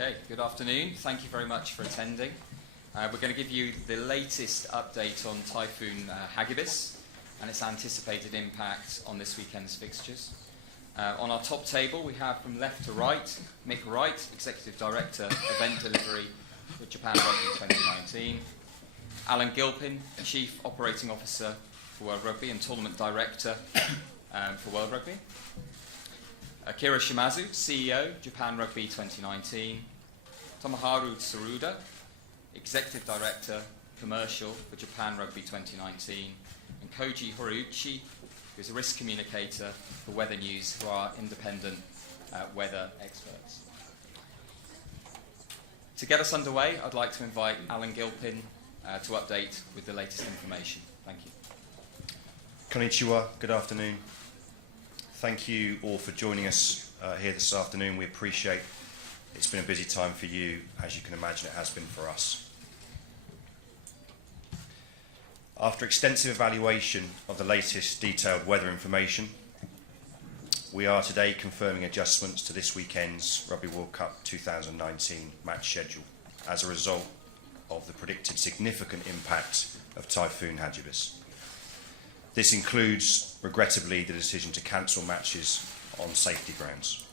Okay, good afternoon. Thank you very much for attending. We're going to give you the latest update on Typhoon Hagibis and its anticipated impact on this weekend's fixtures. On our top table, we have from left to right, Mick Wright, Executive Director, Event Delivery with Japan Rugby 2019, Alan Gilpin, Chief Operating Officer for World Rugby and Tournament Director for World Rugby, Akira Shimazu, CEO, Japan Rugby 2019, Tomoharu Tsuruda, Executive Director, Commercial for Japan Rugby 2019, and Koji Horiuchi, who is a risk communicator for Weather News, who are independent weather experts. To get us underway, I'd like to invite Alan Gilpin to update with the latest information. Thank you. Konnichiwa, good afternoon. Thank you all for joining us here this afternoon. We appreciate it's been a busy time for you, as you can imagine it has been for us. After extensive evaluation of the latest detailed weather information, we are today confirming adjustments to this weekend's Rugby World Cup 2019 match schedule as a result of the predicted significant impact of Typhoon Hagibis. This includes, regrettably, the decision to cancel matches on safety grounds.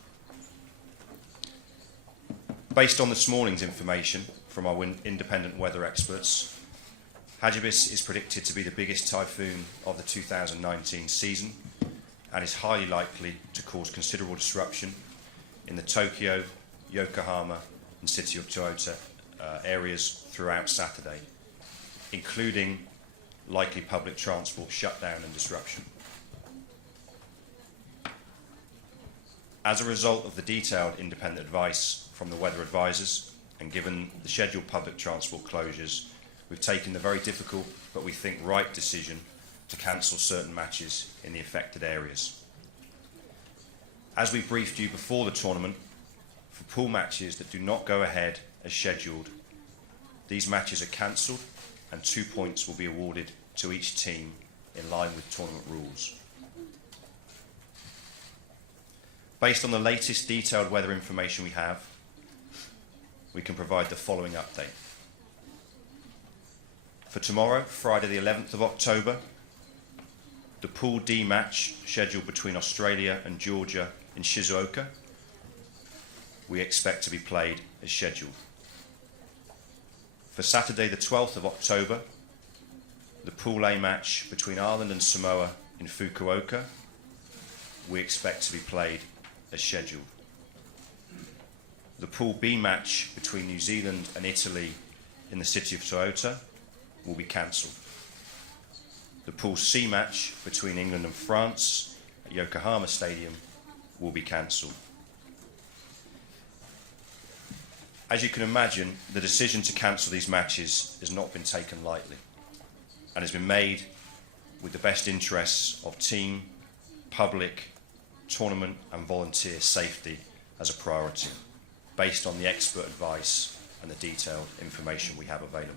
Based on this morning's information from our independent weather experts, Hagibis is predicted to be the biggest typhoon of the 2019 season and is highly likely to cause considerable disruption in the Tokyo, Yokohama and City of Toyota areas throughout Saturday, including likely public transport shutdown and disruption. As a result of the detailed independent advice from the weather advisors, and given the scheduled public transport closures, we've taken the very difficult, but we think right decision to cancel certain matches in the affected areas. As we briefed you before the tournament, for pool matches that do not go ahead as scheduled, these matches are cancelled and 2 points will be awarded to each team in line with tournament rules. Based on the latest detailed weather information we have, we can provide the following update. For tomorrow, Friday the 11th of October, the Pool D match scheduled between Australia and Georgia in Shizuoka, we expect to be played as scheduled. For Saturday the 12th of October, the Pool A match between Ireland and Samoa in Fukuoka, we expect to be played as scheduled. The Pool B match between New Zealand and Italy in the City of Toyota will be cancelled. The Pool C match between England and France at Yokohama Stadium will be cancelled. As you can imagine, the decision to cancel these matches has not been taken lightly and has been made with the best interests of team, public, tournament and volunteer safety as a priority, based on the expert advice and the detailed information we have available.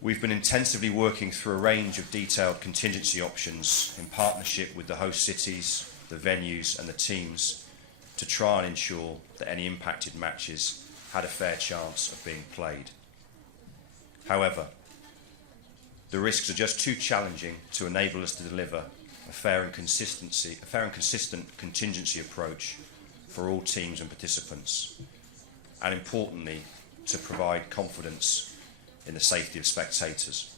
We've been intensively working through a range of detailed contingency options in partnership with the host cities, the venues and the teams to try and ensure that any impacted matches had a fair chance of being played. However, the risks are just too challenging to enable us to deliver a fair and consistent contingency approach for all teams and participants, and importantly, to provide confidence in the safety of spectators.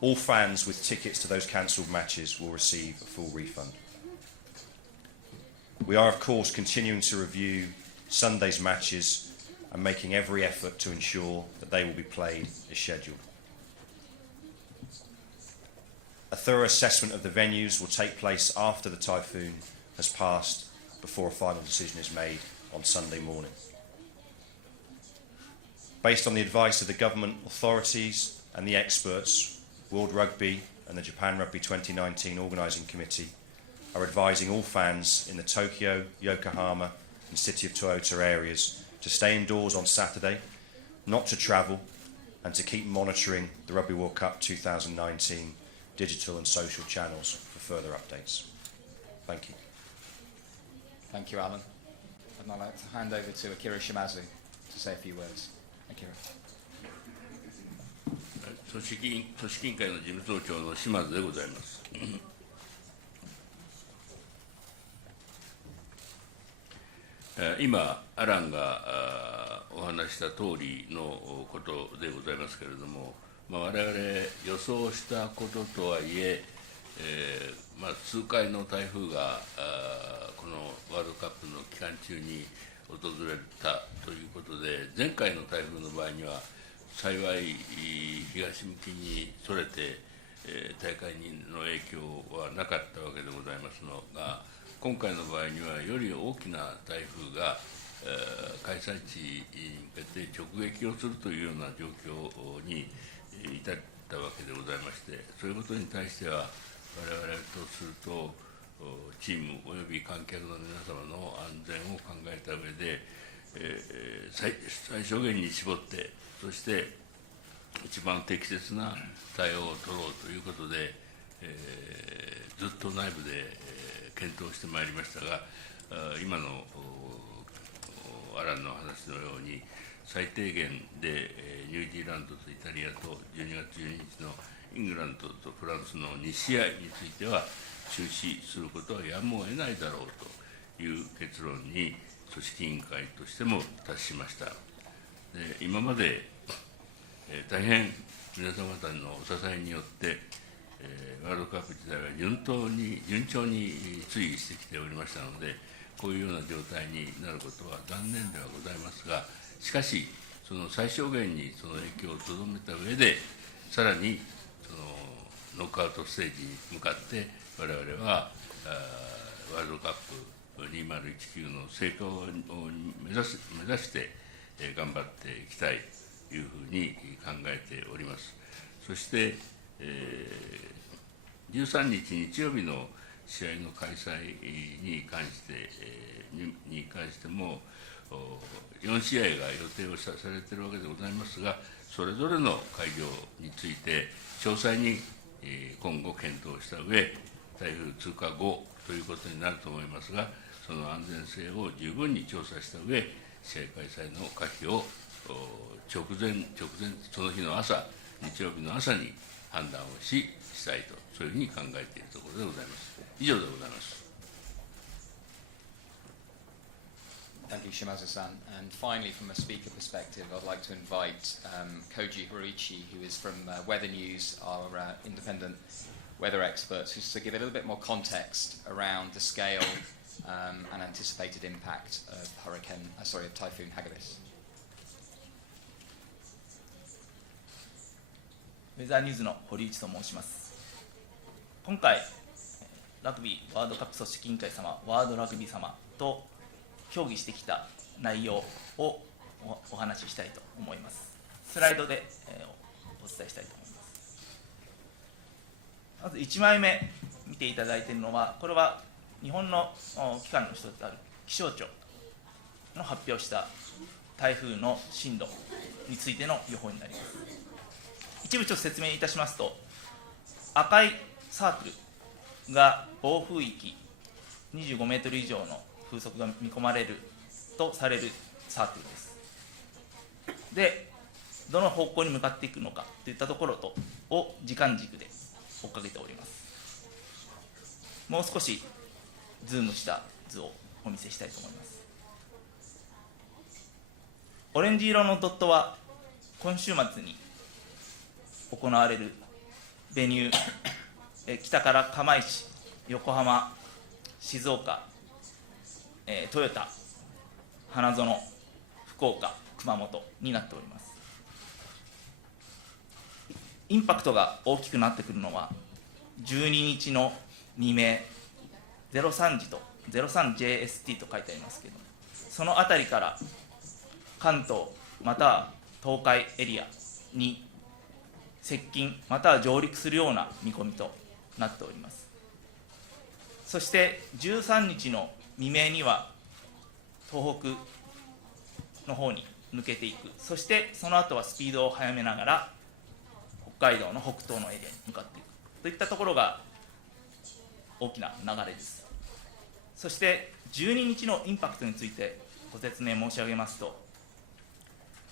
All fans with tickets to those cancelled matches will receive a full refund. We are, of course, continuing to review Sunday's matches and making every effort to ensure that they will be played as scheduled. A thorough assessment of the venues will take place after the typhoon has passed before a final decision is made on Sunday morning. Based on the advice of the government authorities and the experts, World Rugby and the Japan Rugby 2019 Organising Committee are advising all fans in the Tokyo, Yokohama and City of Toyota areas to stay indoors on Saturday, not to travel, and to keep monitoring the Rugby World Cup 2019 digital and social channels for further updates. Thank you. Thank you, Alan. And I'd like to hand over to Akira Shimazu to say a few words. Akira. 組織委員会の事務総長の島津でございます。今、アランがお話した通りのことでございますけれども、我々予想したこととはいえ、数回の台風がこのワールドカップの期間中に訪れたということで、前回の台風の場合には、幸い東向きにそれて、大会の影響はなかったわけでございますのが、今回の場合にはより大きな台風が、開催地に向けて直撃をするというような状況に至ったわけでございまして、そういうことに対しては我々とするとチームおよび観客の皆様の安全を考えた上で、最小限に絞って、そして一番適切な対応を取ろうということで、ずっと内部で検討してまいりましたが、今のアランの話のように、最低限でニュージーランドとイタリアと12月12日のイングランドとフランスの2試合については中止することはやむを得ないだろうという結論に組織委員会としても達しました。で今まで、大変皆様方のお支えによって、ワールドカップ自体は順調に推移してきておりましたので、こういうような状態になることは残念ではございますが、しかし、その最小限にその影響をとどめた上で、さらにそのノックアウトステージに向かって、我々はワールドカップ2019の成功を目指して頑張っていきたいというふうに考えております。そして、13日日曜日の試合の開催に関しても、4試合が予定をされているわけでございますが、それぞれの会場について、詳細に今後検討した上、台風通過後ということになると思いますが、その安全性を十分に調査した上、試合開催の可否を直前、その日の朝、日曜日の朝に判断をしたいと、そういうふうに考えているところでございます。以上でございます。Thank you, Shimazu-san. And finally, from a speaker perspective, I'd like to invite Koji Horiichi, who is from Weather News, our independent weather experts, just to give a little bit more context around the scale and anticipated impact of Typhoon Hagibis. ウェザーニューズの堀内と申します。今回、ラグビーワールドカップ組織委員会様、ワールドラグビー様と協議してきた内容をお話ししたいと思います。スライドで、お伝えしたいと思います。まず1枚目見ていただいているのは、これは日本の機関の一つである気象庁の発表した台風の進路についての予報になります。一部ちょっと説明いたしますと、赤いサークルが暴風域25メートル以上の風速が見込まれるとされるサークルです。で、どの方向に向かっていくのかといったところを時間軸で追っかけております。もう少しズームした図をお見せしたいと思います。オレンジ色のドットは今週末に行われるベニュー、北から釜石、横浜、静岡、豊田、花園、福岡、熊本になっております。インパクトが大きくなってくるのは12日の未明、03時と 03JST と書いてありますけど、そのあたりから関東または東海エリアに接近または上陸するような見込みとなっております。そして13日の未明には東北の方に抜けていく、そしてその後はスピードを速めながら北海道の北東のエリアに向かっていくといったところが大きな流れです。そして12日のインパクトについてご説明申し上げますと、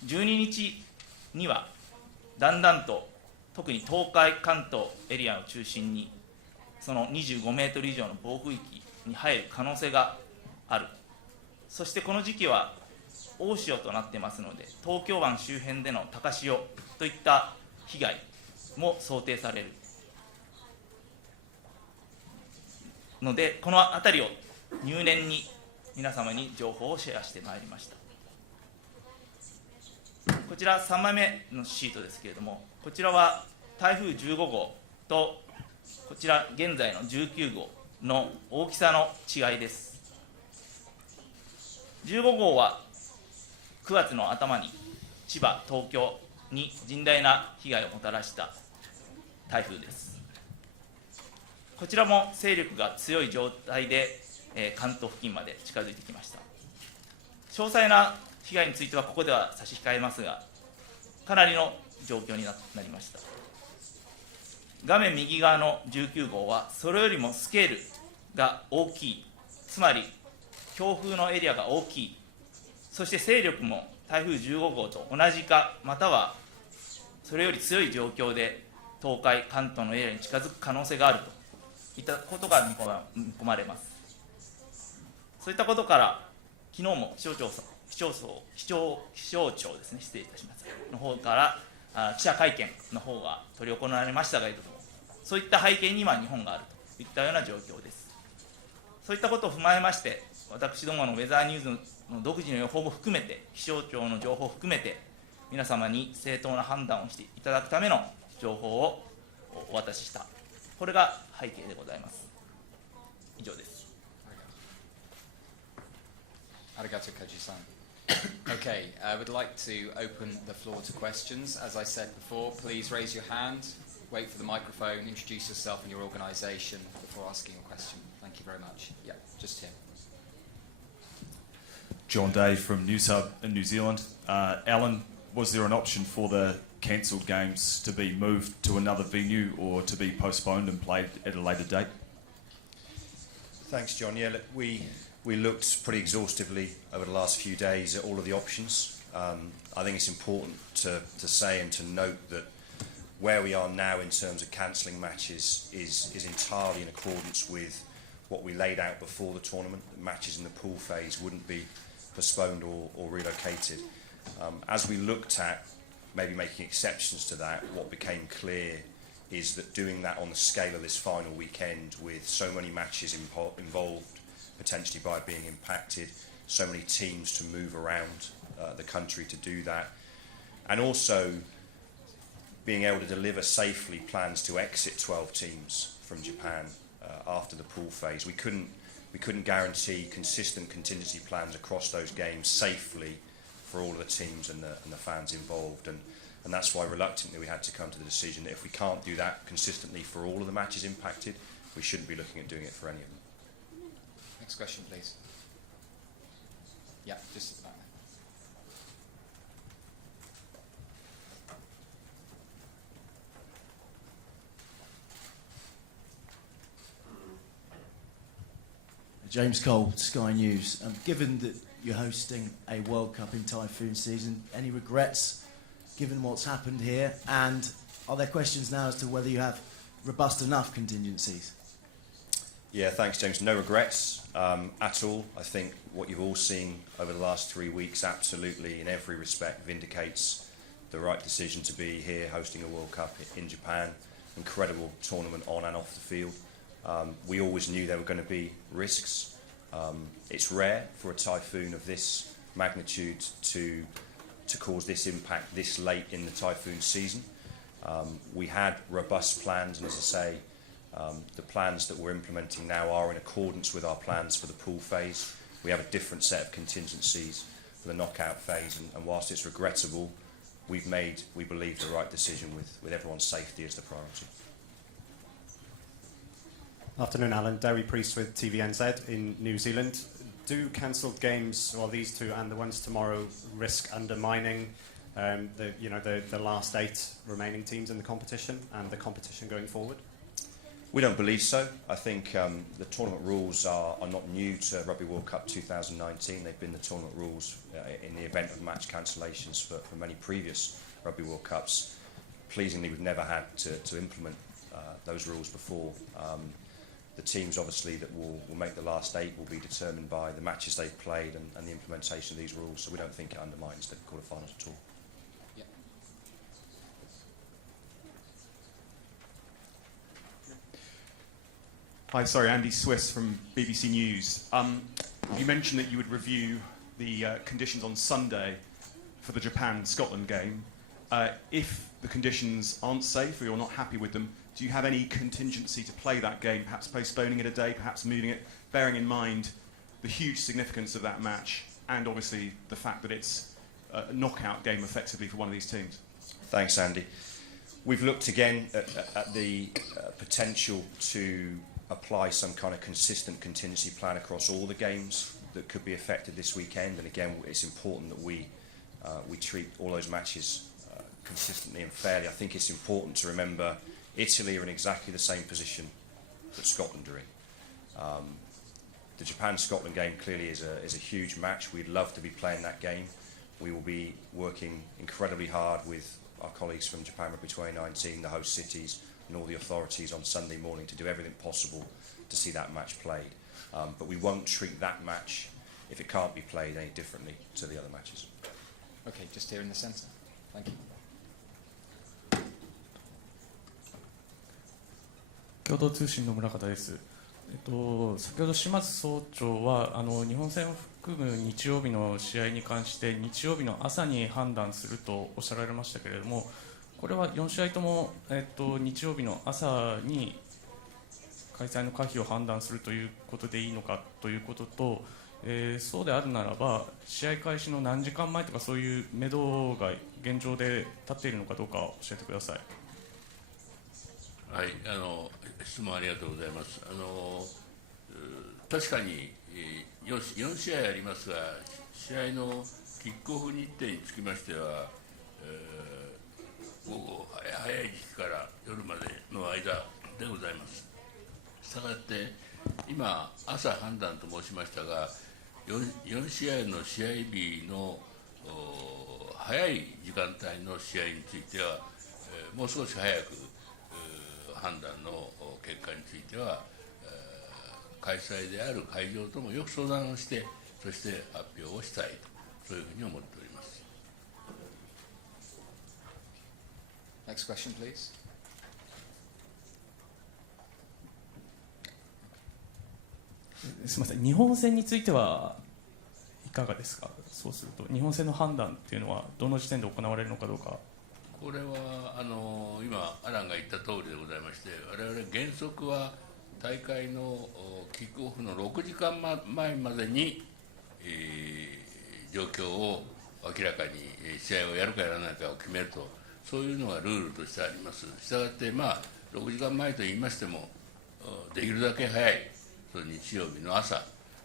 12日にはだんだんと特に東海関東エリアを中心にその25メートル以上の暴風域に入る可能性がある。そしてこの時期は大潮となっていますので、東京湾周辺での高潮といった被害も想定されるので、この辺りを入念に皆様に情報をシェアしてまいりました。こちら3枚目のシートですけれども、こちらは台風15号とこちら現在の19号の大きさの違いです。15号は9月の頭に千葉、東京に甚大な被害をもたらした台風です。こちらも勢力が強い状態で、関東付近まで近づいてきました。詳細な被害についてはここでは差し控えますが、かなりの状況になりました。画面右側の19号はそれよりもスケールが大きい、つまり強風のエリアが大きい、そして勢力も台風15号と同じかまたはそれより強い状況で東海、関東のエリアに近づく可能性があるといったことが見込まれます。そういったことから昨日も気象庁ですね、失礼いたしますの方から記者会見の方が執り行われましたが、そういった背景に今日本があるといったような状況です。そういったことを踏まえまして、私どものウェザーニューズの独自の予報も含めて、気象庁の情報を含めて、皆様に正当な判断をしていただくための情報をお渡しした、これが背景でございます。以上です。Arigato, Koji-san. Okay, I would like to open the floor to questions. As I said before, please raise your hand, wait for the microphone, introduce yourself and your organisation before asking a question. Thank you very much. Yeah, just here. John Day from Newshub in New Zealand. Alan, was there an option for the cancelled games to be moved to another venue or to be postponed and played at a later date? Thanks, John. Yeah, look, we looked pretty exhaustively over the last few days at all of the options. I think it's important to say and to note that where we are now in terms of cancelling matches is entirely in accordance with what we laid out before the tournament. The matches in the pool phase wouldn't be postponed or relocated. As we looked at maybe making exceptions to that, what became clear is that doing that on the scale of this final weekend with so many matches involved, potentially by being impacted, so many teams to move around the country to do that, and also being able to deliver safely plans to exit 12 teams from Japan after the pool phase. We couldn't guarantee consistent contingency plans across those games safely for all of the teams and the fans involved, and that's why reluctantly we had to come to the decision that if we can't do that consistently for all of the matches impacted, we shouldn't be looking at doing it for any of them. Next question, please. Yeah, just back there. James Cole, Sky News. Given that you're hosting a World Cup in Typhoon season, any regrets given what's happened here? And are there questions now as to whether you have robust enough contingencies? Yeah, thanks, James. No regrets at all. I think what you've all seen over the last 3 weeks absolutely, in every respect, vindicates the right decision to be here hosting a World Cup in Japan. Incredible tournament on and off the field. We always knew there were going to be risks. It's rare for a typhoon of this magnitude to cause this impact this late in the typhoon season. We had robust plans, and as I say, the plans that we're implementing now are in accordance with our plans for the pool phase. We have a different set of contingencies for the knockout phase, and whilst it's regrettable, we've made, we believe, the right decision with everyone's safety as the priority. Afternoon, Alan. Derry Priest with TVNZ in New Zealand. Do cancelled games, or these two and the ones tomorrow, risk undermining the last 8 remaining teams in the competition and the competition going forward? We don't believe so. I think the tournament rules are not new to Rugby World Cup 2019. They've been the tournament rules in the event of match cancellations for many previous Rugby World Cups. Pleasingly, we've never had to implement those rules before. The teams, obviously, that will make the last 8 will be determined by the matches they've played and the implementation of these rules, so we don't think it undermines the quarterfinals at all. Hi, sorry, Andy Swiss from BBC News. You mentioned that you would review the conditions on Sunday for the Japan-Scotland game. If the conditions aren't safe or you're not happy with them, do you have any contingency to play that game, perhaps postponing it a day, perhaps moving it, bearing in mind the huge significance of that match and obviously the fact that it's a knockout game effectively for one of these teams? Thanks, Andy. We've looked again at the potential to apply some kind of consistent contingency plan across all the games that could be affected this weekend. And again, it's important that we treat all those matches consistently and fairly. I think it's important to remember Italy are in exactly the same position that Scotland are in. The Japan-Scotland game clearly is a huge match. We'd love to be playing that game. We will be working incredibly hard with our colleagues from Japan Rugby 2019, the host cities, and all the authorities on Sunday morning to do everything possible to see that match played. But we won't treat that match, if it can't be played, any differently to the other matches. Okay, just here in the centre. Thank you. 共同通信の村方です。先ほど島津総長は日本戦を含む日曜日の試合に関して日曜日の朝に判断するとおっしゃられましたけれども、これは4試合とも、日曜日の朝に開催の可否を判断するということでいいのかということと、そうであるならば試合開始の何時間前とかそういう目処が現状で立っているのかどうか教えてください。はい、質問ありがとうございます。確かに4試合ありますが、試合のキックオフ日程につきましては、午後早い時期から夜までの間でございます。したがって今朝判断と申しましたが、4試合の試合日の早い時間帯の試合については、もう少し早く判断の結果については、開催である会場ともよく相談をして、そして発表をしたいと、そういうふうに思っております。Next question, please. すみません、日本戦についてはいかがですか。そうすると日本戦の判断っていうのはどの時点で行われるのかどうか。これは今アランが言った通りでございまして、我々原則は大会のキックオフの6時間前までに、状況を明らかに試合をやるかやらないかを決めると、そういうのがルールとしてあります。したがって、6時間前と言いましても、できるだけ早いその日曜日の朝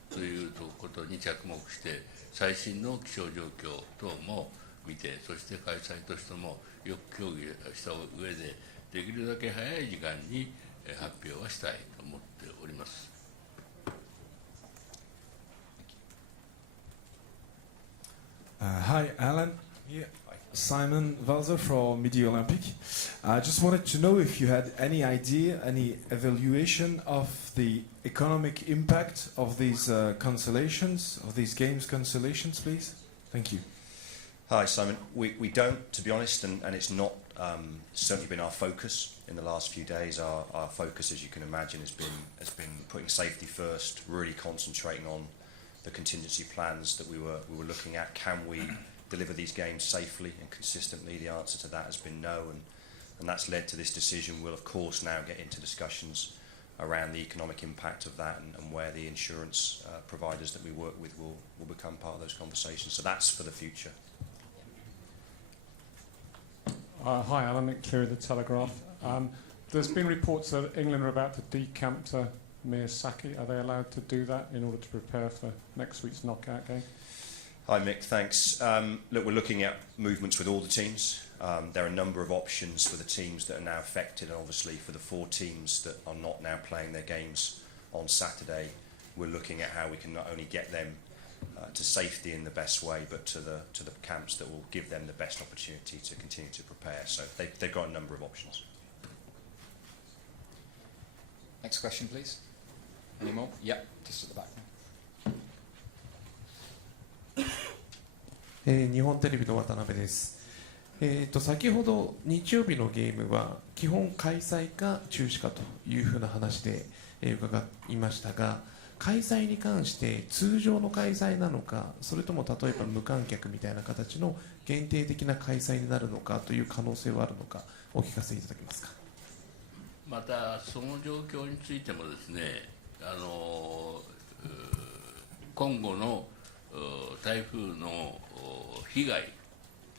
ということに着目して、最新の気象状況等も見て、そして開催としてもよく協議した上で、できるだけ早い時間に発表はしたいと思っております。Hi, Alan. Yeah. Simon Valzer from Midi Olympic. I just wanted to know if you had any idea, any evaluation of the economic impact of these cancellations, of these games cancellations, please. Thank you. Hi, Simon. We don't, to be honest, and it's not certainly been our focus in the last few days. Our focus, as you can imagine, has been putting safety first, really concentrating on the contingency plans that we were looking at. Can we deliver these games safely and consistently? The answer to that has been no, and that's led to this decision. We'll of course now get into discussions around the economic impact of that and where the insurance providers that we work with will become part of those conversations. So that's for the future. Hi, Alan. Nick Cleary, The Telegraph. There's been reports that England are about to decamp to Miyazaki. Are they allowed to do that in order to prepare for next week's knockout game? Hi, Mick. Thanks. Look, we're looking at movements with all the teams. There are a number of options for the teams that are now affected, and obviously for the 4 teams that are not now playing their games on Saturday, we're looking at how we can not only get them to safety in the best way, but to the camps that will give them the best opportunity to continue to prepare. So they've got a number of options. Next question, please. Any more? Yep, just at the back. 日本テレビの渡辺です。先ほど日曜日のゲームは基本開催か中止かというふうな話で伺いましたが、開催に関して通常の開催なのか、それとも例えば無観客みたいな形の限定的な開催になるのかという可能性はあるのか、お聞かせいただけますか。またその状況についてもですね、今後の台風の被害、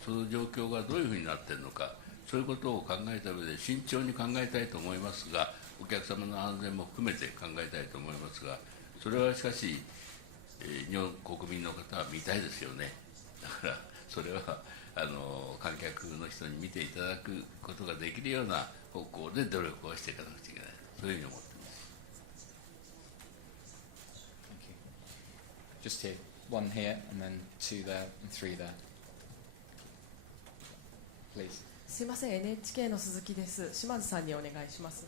その状況がどういうふうになっているのか、そういうことを考えた上で慎重に考えたいと思いますが、お客様の安全も含めて考えたいと思いますが、それはしかし、日本国民の方は見たいですよね。だからそれは観客の人に見ていただくことができるような方向で努力をしていかなくちゃいけない、そういうふうに思っています。Just here. One here, and then 2 there, and 3 there. Please. すいません、NHK の鈴木です。島津さんにお願いします。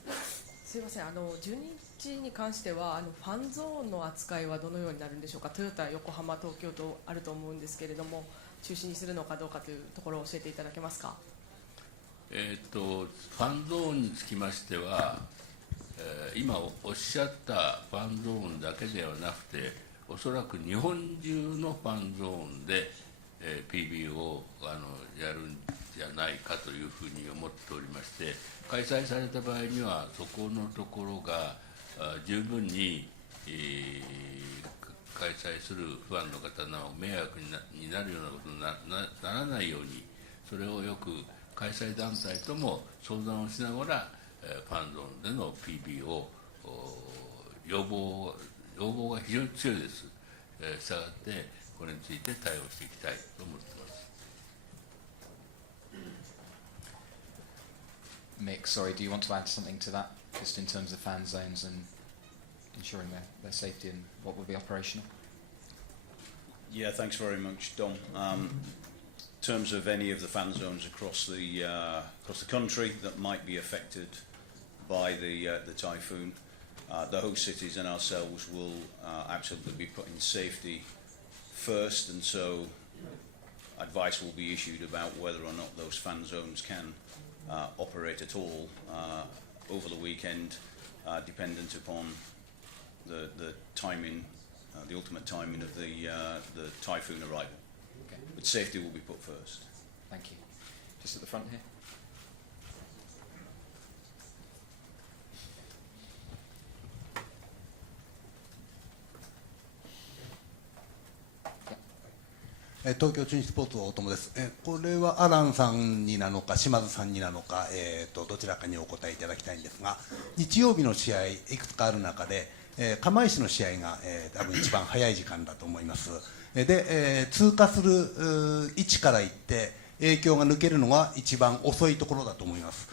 すいません、12日に関してはファンゾーンの扱いはどのようになるんでしょうか。トヨタ、横浜、東京とあると思うんですけれども、中止にするのかどうかというところを教えていただけますか。ファンゾーンにつきましては、今おっしゃったファンゾーンだけではなくて、おそらく日本中のファンゾーンで、PB をやるんじゃないかというふうに思っておりまして、開催された場合にはそこのところが十分に、開催するファンの方の迷惑になるようなことに ならないように、それをよく開催団体とも相談をしながら、ファンゾーンでの PB を要望が非常に強いです。したがってこれについて対応していきたいと思っています。Mick, sorry, do you want to add something to that, just in terms of fan zones and ensuring their safety and what will be operational? Yeah, thanks very much, Dom. In terms of any of the fan zones across the country that might be affected by the typhoon, the host cities and ourselves will absolutely be putting safety first, and so advice will be issued about whether or not those fan zones can operate at all over the weekend, dependent upon the timing, the ultimate timing of the typhoon arrival. Okay. But safety will be put first. Thank you. Just at the front here. Yeah. 東京中日スポーツ大友です。これはアランさんになのか島津さんになのか、どちらかにお答えいただきたいんですが、日曜日の試合いくつかある中で、釜石の試合が、多分一番早い時間だと思います。で、通過する位置からいって影響が抜けるのが一番遅いところだと思います。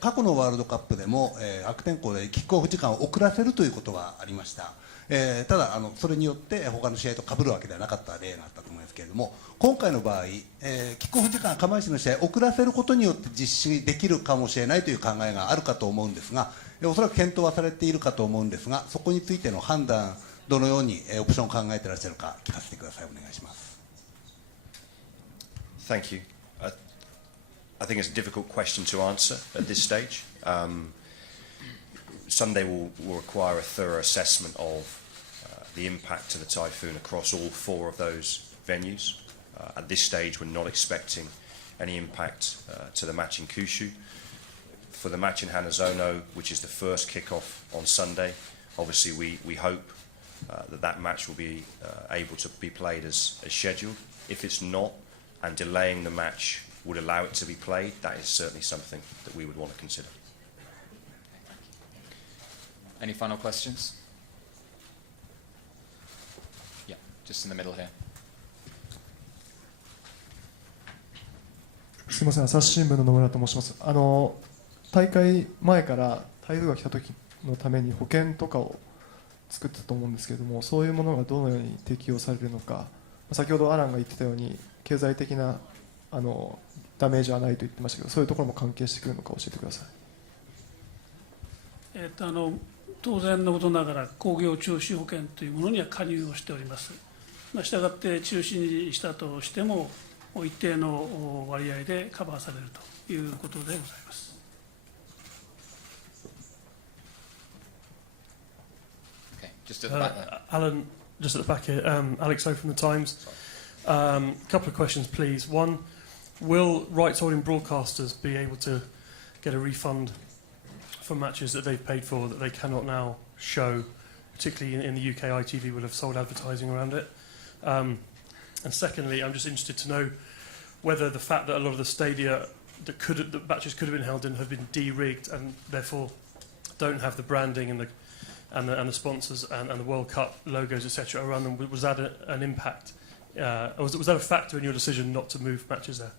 過去のワールドカップでも、悪天候でキックオフ時間を遅らせるということはありました。ただそれによって他の試合と被るわけではなかった例があったと思いますけれども、今回の場合、キックオフ時間釜石の試合を遅らせることによって実施できるかもしれないという考えがあるかと思うんですが、おそらく検討はされているかと思うんですが、そこについての判断、どのようにオプションを考えていらっしゃるか聞かせてください。お願いします。Thank you. I think it's a difficult question to answer at this stage. Sunday will require a thorough assessment of the impact of the typhoon across all 4 of those venues. At this stage, we're not expecting any impact to the match in Kyushu. For the match in Hanazono, which is the first kick-off on Sunday, obviously we hope that match will be able to be played as scheduled. If it's not, and delaying the match would allow it to be played, that is certainly something that we would want to consider. Any final questions? Yeah, just in the middle here. すみません、朝日新聞の野村と申します。大会前から台風が来た時のために保険とかを作ってたと思うんですけれども、そういうものがどのように適用されるのか、先ほどアランが言ってたように経済的なダメージはないと言ってましたけど、そういうところも関係してくるのか教えてください。当然のことながら工業中止保険というものには加入をしております。したがって中止にしたとしても一定の割合でカバーされるということでございます。Just at the back there. Alan, just at the back here. Alex O from the Times. A couple of questions, please. One, will rights-holding broadcasters be able to get a refund for matches that they've paid for that they cannot now show, particularly in the UK? ITV will have sold advertising around it. And secondly, I'm just interested to know whether the fact that a lot of the stadia that matches could have been held in have been de-rigged and therefore don't have the branding and the sponsors and the World Cup logos, etc. around them. Was that an impact? Was that a factor in your decision not to move matches there?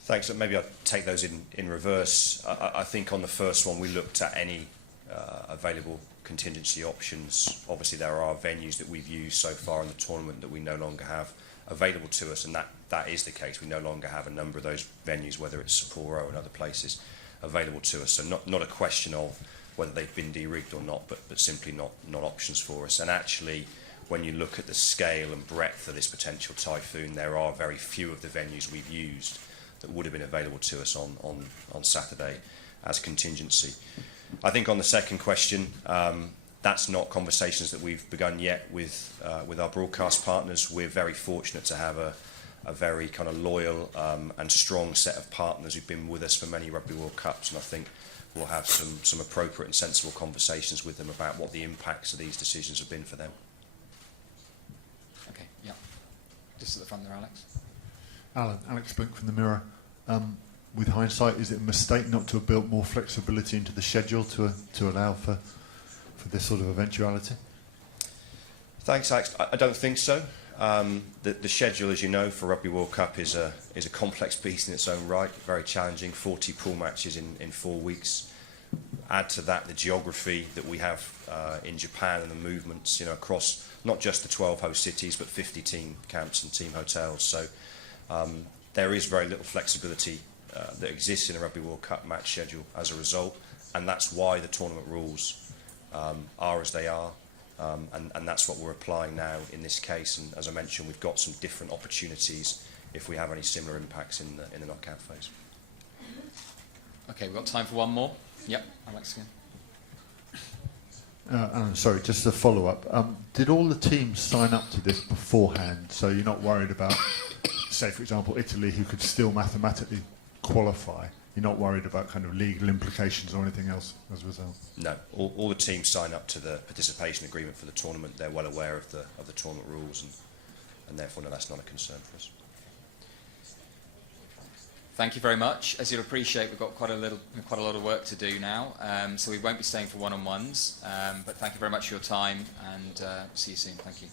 Thanks. Maybe I'll take those in reverse. I think on the first one we looked at any available contingency options. Obviously there are venues that we've used so far in the tournament that we no longer have available to us, and that is the case. We no longer have a number of those venues, whether it's Sapporo and other places, available to us. So not a question of whether they've been de-rigged or not, but simply not options for us. And actually, when you look at the scale and breadth of this potential typhoon, there are very few of the venues we've used that would have been available to us on Saturday as contingency. I think on the second question, that's not conversations that we've begun yet with our broadcast partners. We're very fortunate to have a very kind of loyal and strong set of partners who've been with us for many Rugby World Cups, and I think we'll have some appropriate and sensible conversations with them about what the impacts of these decisions have been for them. Okay, yeah. Just at the front there, Alex. Alex Blink from the Mirror. With hindsight, is it a mistake not to have built more flexibility into the schedule to allow for this sort of eventuality? Thanks, Alex. I don't think so. The schedule, as you know, for Rugby World Cup is a complex beast in its own right, very challenging, 40 pool matches in 4 weeks. Add to that the geography that we have in Japan and the movements, across not just the 12 host cities, but 50 team camps and team hotels. So there is very little flexibility that exists in a Rugby World Cup match schedule as a result, and that's why the tournament rules are as they are. And that's what we're applying now in this case. And as I mentioned, we've got some different opportunities if we have any similar impacts in the knockout phase. Okay, we've got time for one more. Yep, Alex again. Sorry, just a follow-up. Did all the teams sign up to this beforehand, so you're not worried about, say, for example, Italy, who could still mathematically qualify? You're not worried about kind of legal implications or anything else as a result? No, all the teams sign up to the participation agreement for the tournament. They're well aware of the tournament rules, and therefore, no, that's not a concern for us. Thank you very much. As you'll appreciate, we've got quite a lot of work to do now, so we won't be staying for one-on-ones. But thank you very much for your time, and see you soon. Thank you.